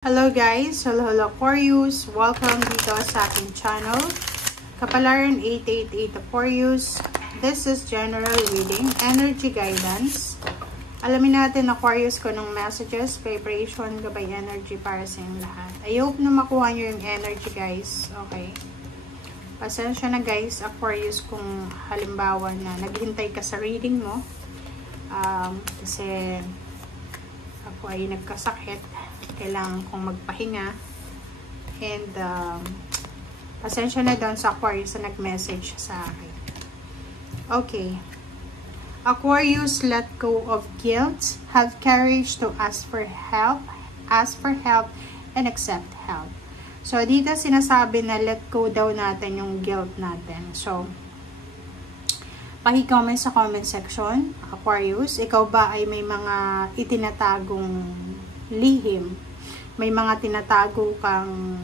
Hello guys! Hello Aquarius! Welcome dito sa aking channel. Kapalaran 888 Aquarius. This is general reading, energy guidance. Alamin natin Aquarius kung anong messages, vibration, gabay energy para sa inyong lahat. I hope na makuha nyo yung energy guys. Okay. Pasensya na guys, Aquarius, kung halimbawa na naghintay ka sa reading mo. Kasi ako ay nagkasakit. Kailangan kong magpahinga. And, pasensya na doon sa Aquarius na nag-message sa akin. Okay. Aquarius, let go of guilt. Have courage to ask for help. Ask for help and accept help. So, dito sinasabi na let go daw natin yung guilt natin. So, paki-comment sa comment section, Aquarius. Ikaw ba ay may mga itinatagong lihim? May mga tinatago kang,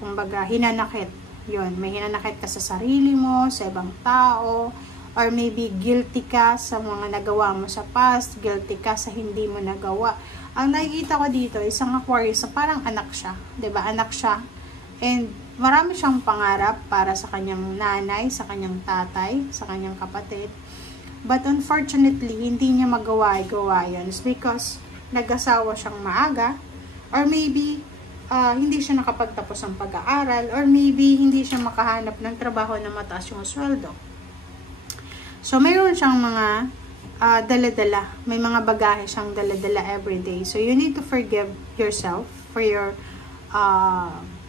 kumbaga, hinanakit. Yun, may hinanakit ka sa sarili mo, sa ibang tao, or maybe guilty ka sa mga nagawa mo sa past, guilty ka sa hindi mo nagawa. Ang nakikita ko dito, isang Aquarius, parang anak siya. 'Di ba? Anak siya. And marami siyang pangarap para sa kanyang nanay, sa kanyang tatay, sa kanyang kapatid. But unfortunately, hindi niya magawa yun. It's because nag-asawa siyang maaga, or maybe hindi siya nakapagtapos ng pag-aaral, or maybe hindi siya makahanap ng trabaho na mataas yung sweldo. So, mayroon siyang mga dala-dala. May mga bagahe siyang dala-dala everyday. So, you need to forgive yourself for your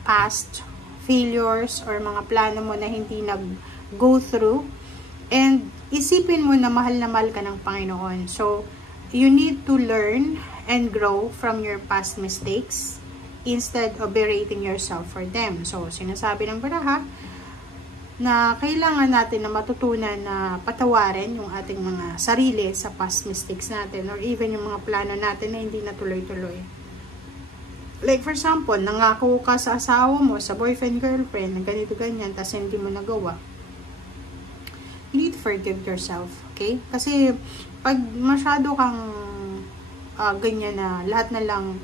past failures or mga plano mo na hindi nag-go through. And isipin mo na mahal ka ng Panginoon. So, you need to learn and grow from your past mistakes instead of berating yourself for them. So, sinasabi ng baraha na kailangan natin na matutunan na patawarin yung ating mga sarili sa past mistakes natin, or even yung mga plano natin na hindi natuloy-tuloy. Like for example, nangako ka sa asawa mo, sa boyfriend, girlfriend, na ganito ganyan, tapos hindi mo nagawa. You need to forgive yourself, okay? Kasi pag masyado kang ganyan na lahat na lang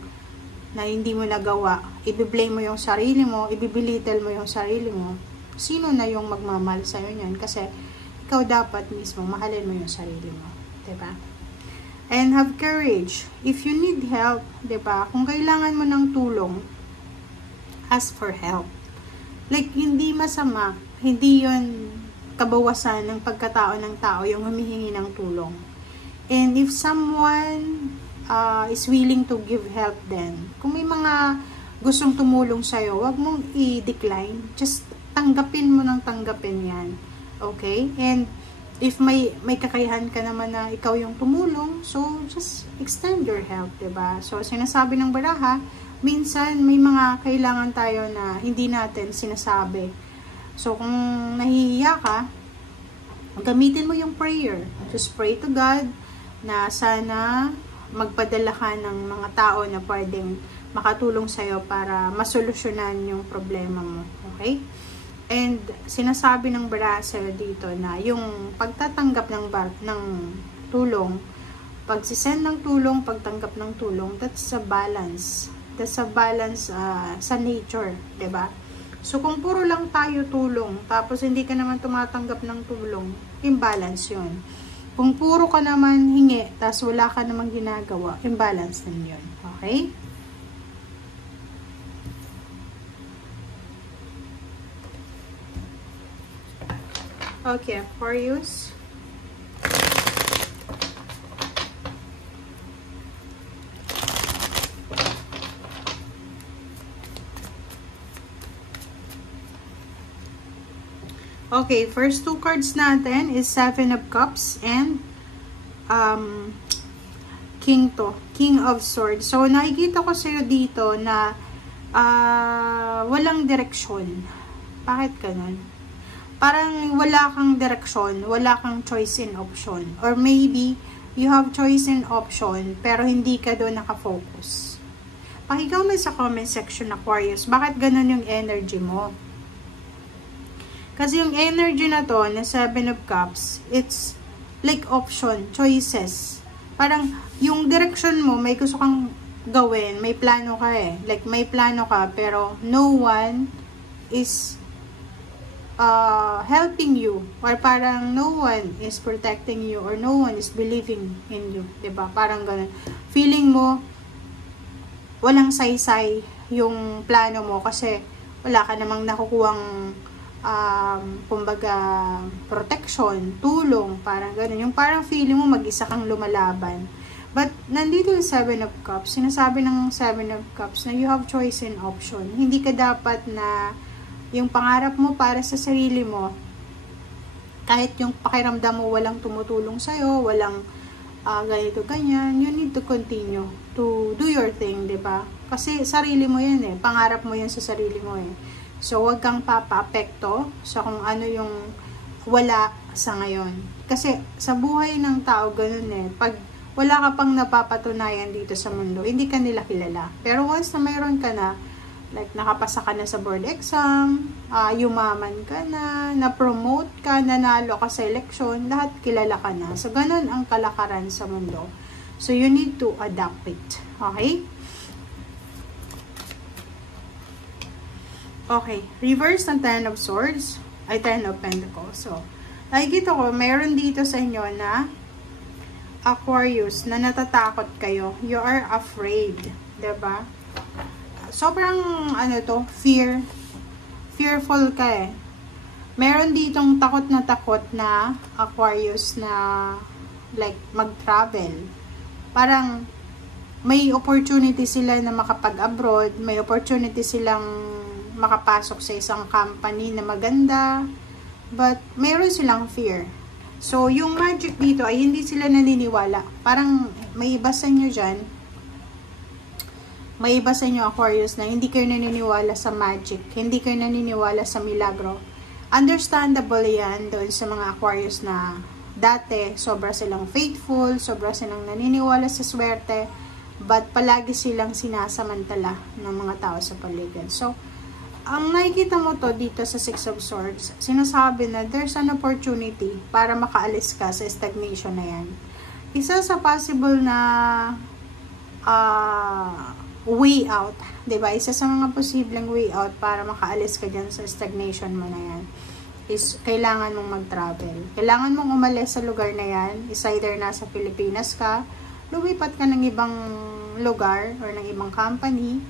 na hindi mo nagawa, ibiblame mo yung sarili mo, ibibilitel mo yung sarili mo, sino na yung magmamahal sa'yo niyan? Kasi ikaw dapat mismo mahalin mo yung sarili mo, diba? And have courage. If you need help, diba? Kung kailangan mo ng tulong, ask for help. Like, hindi masama, hindi yon kabawasan ng pagkatao ng tao yung humihingi ng tulong. And if someone is willing to give help then, kung may mga gustong tumulong sa'yo, wag mong i-decline. Just tanggapin mo ng tanggapin yan. Okay? And if may kakayahan ka naman na ikaw yung tumulong, so just extend your help, diba? So, sinasabi ng baraha, minsan may mga kailangan tayo na hindi natin sinasabi. So, kung nahihiya ka, gamitin mo yung prayer. Just pray to God na sana magpadala ka ng mga tao na pwedeng makatulong sa'yo para masolusyonan yung problema mo. Okay? And sinasabi ng baraha dito na yung pagtatanggap ng tulong, pagsisend ng tulong, pagtanggap ng tulong, that's a balance. That's a balance sa nature, 'di ba? So kung puro lang tayo tulong, tapos hindi ka naman tumatanggap ng tulong, imbalance 'yun. Kung puro ka naman hingi, tapos wala ka namang ginagawa, imbalance din 'yun. Okay? Okay, Aquarius. Okay, first two cards natin is Seven of Cups and King of Swords. So, nakikita ko sa'yo dito na walang direksyon. Bakit ganun? Parang wala kang direksyon, wala kang choice and option. Or maybe, you have choice and option, pero hindi ka doon nakafocus. Paki-comment sa comment section, Aquarius, bakit ganun yung energy mo? Kasi yung energy na to, na Seven of Cups, it's like option, choices. Parang, yung direction mo, may gusto kang gawin, may plano ka eh. Like, may plano ka, pero no one is helping you, or parang no one is protecting you, or no one is believing in you, 'di ba? Parang ganun. Feeling mo walang saysay yung plano mo kasi wala ka namang nakukuhang kumbaga protection, tulong, parang ganun. Yung parang feeling mo mag-isa kang lumalaban. But nandito yung Seven of Cups, sinasabi ng Seven of Cups na you have choice and option. Hindi ka dapat na yung pangarap mo para sa sarili mo, kahit yung pakiramdam mo walang tumutulong sa'yo, walang ganito, ganyan, you need to continue to do your thing, diba? Kasi sarili mo yan eh, pangarap mo yan sa sarili mo eh. So, wag kang papa-apekto sa kung ano yung wala sa ngayon. Kasi sa buhay ng tao, ganun eh, pag wala ka pang napapatunayan dito sa mundo, hindi ka nila kilala. Pero once na mayroon ka na, like, nakapasa ka na sa board exam, yumaman ka na, na-promote ka, nanalo ka sa election, lahat kilala ka na. So, ganun ang kalakaran sa mundo. So, you need to adapt it. Okay? Okay. Reverse ng Ten of Swords, ay Ten of Pentacles. So, nakikita ko, mayroon dito sa inyo na Aquarius, na natatakot kayo. You are afraid. Diba? Sobrang fearful ka eh. Meron ditong takot na Aquarius na like mag-travel. Parang may opportunity sila na makapag-abroad, may opportunity silang makapasok sa isang company na maganda, but meron silang fear. So, yung magic dito ay hindi sila naniniwala. Parang may iba sa inyo dyan, may iba sa inyo Aquarius na hindi kayo naniniwala sa magic, hindi kayo naniniwala sa milagro. Understandable yan doon sa mga Aquarius na dati sobra silang faithful, sobra silang naniniwala sa swerte, but palagi silang sinasamantala ng mga tao sa paligid. So, ang nakikita mo to dito sa Six of Swords, sinasabi na there's an opportunity para makaalis ka sa stagnation na yan. Isa sa possible na way out, diba? Isa sa mga posibleng way out para makaalis ka dyan sa stagnation mo na yan is kailangan mong mag-travel. Kailangan mong umalis sa lugar na yan. Is either nasa Pilipinas ka, lumipat ka ng ibang lugar or ng ibang company,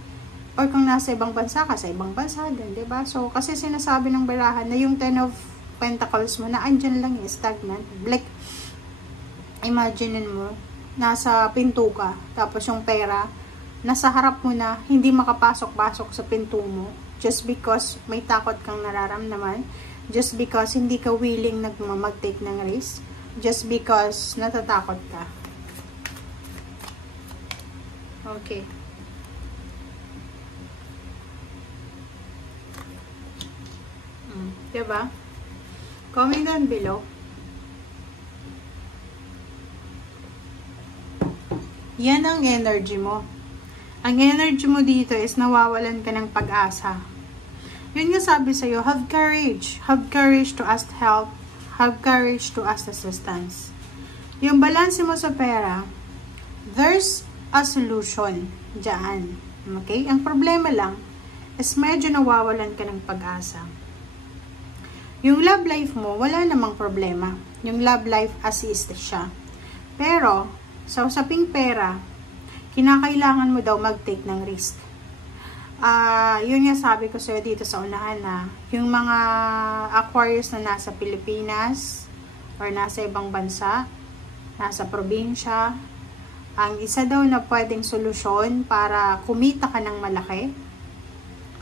or kung nasa ibang bansa ka, sa ibang bansa din, diba? So, kasi sinasabi ng barahan na yung Ten of Pentacles mo na andyan lang eh, stagnant. Like, imagine mo, nasa pinto ka, tapos yung pera, nasa harap mo na, hindi makapasok-pasok sa pinto mo, just because may takot kang nararamdaman, just because hindi ka willing na mag-take ng risk, just because natatakot ka. Okay. Diba? Comment down below. Yan ang energy mo. Ang energy mo dito is nawawalan ka ng pag-asa. Yun nga sabi sa'yo, have courage. Have courage to ask help. Have courage to ask assistance. Yung balance mo sa pera, there's a solution dyan. Okay? Ang problema lang is medyo nawawalan ka ng pag-asa. Yung love life mo, wala namang problema. Yung love life assist siya. Pero, sa usaping pera, kinakailangan mo daw mag-take ng risk. Yun nga sabi ko sa'yo dito sa unahan na, yung mga Aquarius na nasa Pilipinas, or nasa ibang bansa, nasa probinsya, ang isa daw na pwedeng solusyon para kumita ka ng malaki,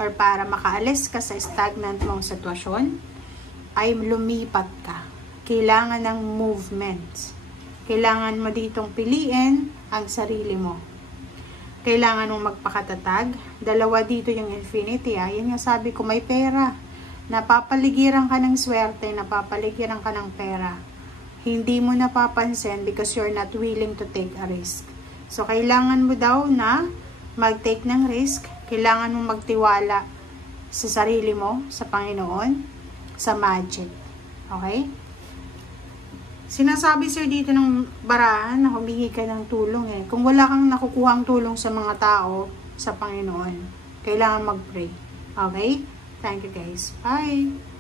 or para makaalis ka sa stagnant mong sitwasyon, ay lumipat ka. Kailangan ng movement. Kailangan mo ditong piliin ang sarili mo. Kailangan mong magpakatatag. Dalawa dito yung infinity. Yan nga sabi ko, may pera. Napapaligiran ka ng swerte, napapaligiran ka ng pera. Hindi mo napapansin because you're not willing to take a risk. So, kailangan mo daw na mag-take ng risk. Kailangan mong magtiwala sa sarili mo, sa Panginoon, sa magic. Okay? Sinasabi sir dito ng barahan na humingi ka ng tulong eh. Kung wala kang nakukuhang tulong sa mga tao, sa Panginoon, kailangan mag-pray. Okay? Thank you guys. Bye!